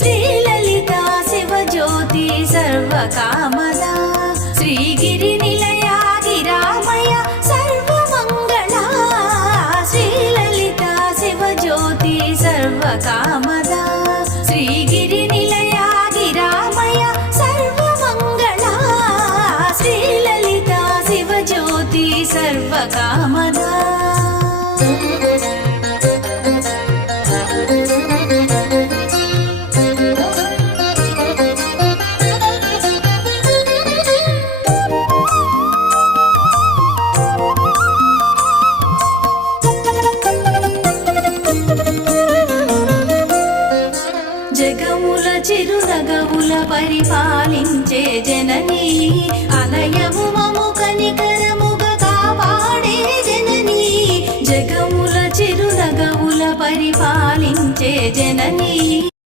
శ్రీలలిత శివజ్యోతి సర్వకామదా శ్రీగిరి నిలయా గిరామయ సర్వమంగళా శ్రీలలిత శివజ్యోతి సర్వకామదా శ్రీగిరి నిలయా గిరామయ సర్వమంగళా శ్రీలలిత శివజ్యోతి సర్వకామదా జగముల చిరునగముల పరిపాలించే జననీ అలయము